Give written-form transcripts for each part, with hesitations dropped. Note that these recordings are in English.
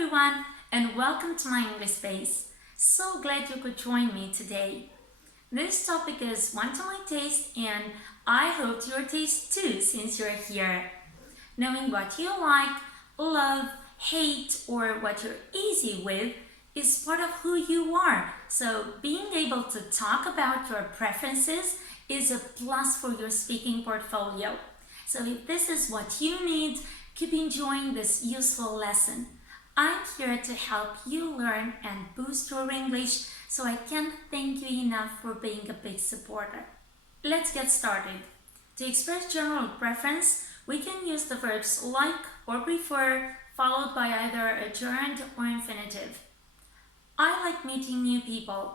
everyone, and welcome to my English space. So glad you could join me today. This topic is one to my taste, and I hope to your taste too since you're here. Knowing what you like, love, hate, or what you're easy with is part of who you are. So being able to talk about your preferences is a plus for your speaking portfolio. So if this is what you need, keep enjoying this useful lesson. I'm here to help you learn and boost your English, so I can't thank you enough for being a big supporter. Let's get started. To express general preference, we can use the verbs like or prefer, followed by either a gerund or infinitive. I like meeting new people.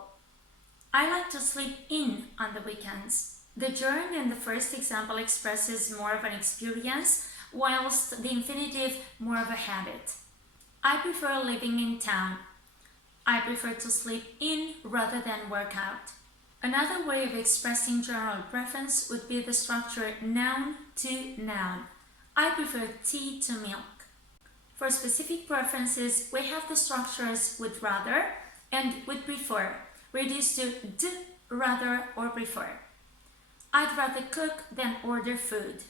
I like to sleep in on the weekends. The gerund in the first example expresses more of an experience, whilst the infinitive more of a habit. I prefer living in town. I prefer to sleep in rather than work out. Another way of expressing general preference would be the structure noun to noun. I prefer tea to milk. For specific preferences, we have the structures would rather and would prefer, reduced to d, rather, or prefer. I'd rather cook than order food.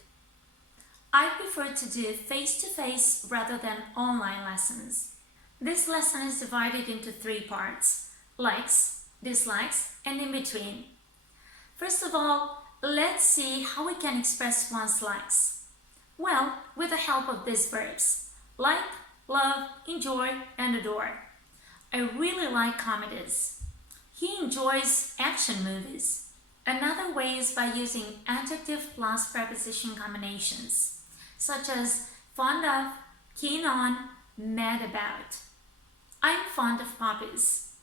I prefer to do face-to-face rather than online lessons. This lesson is divided into 3 parts: likes, dislikes, and in between. First of all, let's see how we can express one's likes. Well, with the help of these verbs: like, love, enjoy, and adore. I really like comedies. He enjoys action movies. Another way is by using adjective plus preposition combinations, such as fond of, keen on, mad about. I'm fond of puppies.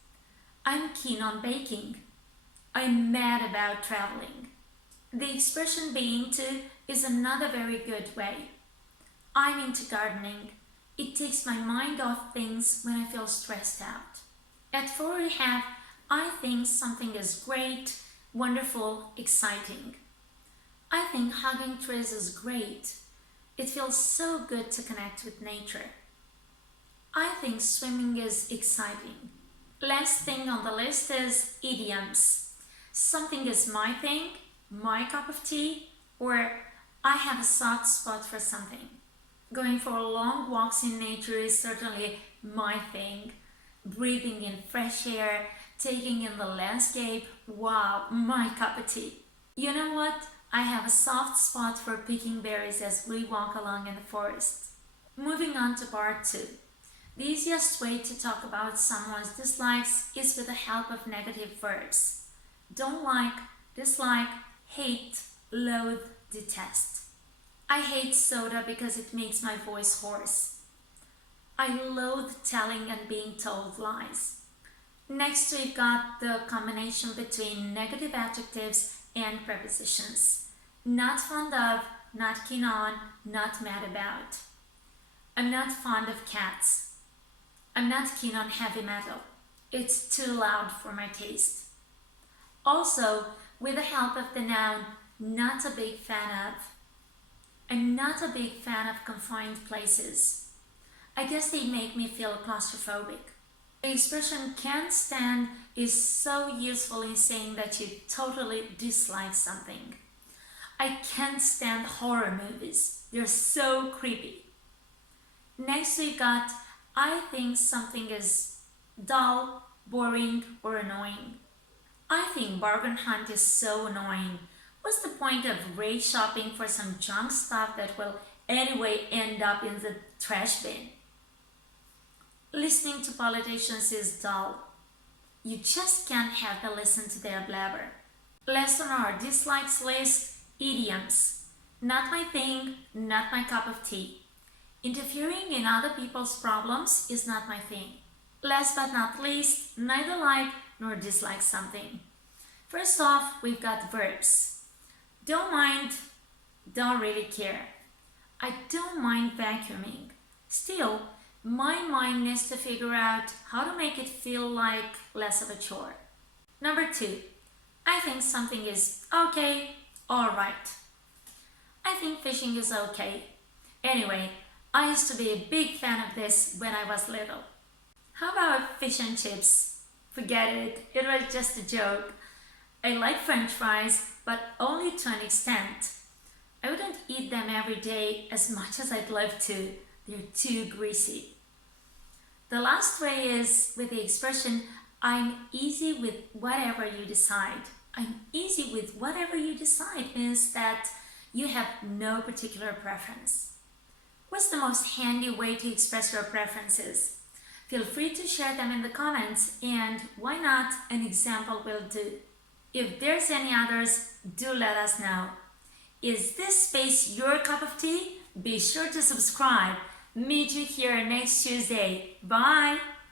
I'm keen on baking. I'm mad about traveling. The expression be into is another very good way. I'm into gardening. It takes my mind off things when I feel stressed out. At 4.5, I think something is great, wonderful, exciting. I think hugging trees is great. It feels so good to connect with nature. I think swimming is exciting. Last thing on the list is idioms. Something is my thing, my cup of tea, or I have a soft spot for something. Going for long walks in nature is certainly my thing. Breathing in fresh air, taking in the landscape, wow, my cup of tea. You know what? I have a soft spot for picking berries as we walk along in the forest. Moving on to part 2. The easiest way to talk about someone's dislikes is with the help of negative verbs. Don't like, dislike, hate, loathe, detest. I hate soda because it makes my voice hoarse. I loathe telling and being told lies. Next, we've got the combination between negative adjectives and prepositions. Not fond of, not keen on, not mad about. I'm not fond of cats. I'm not keen on heavy metal. It's too loud for my taste. Also, with the help of the noun, not a big fan of. I'm not a big fan of confined places. I guess they make me feel claustrophobic. The expression can't stand is so useful in saying that you totally dislike something. I can't stand horror movies. They're so creepy. Next we got I think something is dull, boring, or annoying. I think bargain hunt is so annoying. What's the point of rage shopping for some junk stuff that will anyway end up in the trash bin? Listening to politicians is dull. You just can't have to listen to their blabber. Last on our dislikes list, idioms. Not my thing, not my cup of tea. Interfering in other people's problems is not my thing. Last but not least, neither like nor dislike something. First off, we've got verbs. Don't mind, don't really care. I don't mind vacuuming. Still, my mind needs to figure out how to make it feel like less of a chore. Number 2, I think something is okay, alright. I think fishing is okay. Anyway, I used to be a big fan of this when I was little. How about fish and chips? Forget it, it was just a joke. I like french fries, but only to an extent. I wouldn't eat them every day as much as I'd love to. They're too greasy. The last way is with the expression, I'm easy with whatever you decide. I'm easy with whatever you decide means that you have no particular preference. What's the most handy way to express your preferences? Feel free to share them in the comments, and why not, an example will do. If there's any others, do let us know. Is this space your cup of tea? Be sure to subscribe. Meet you here next Tuesday. Bye!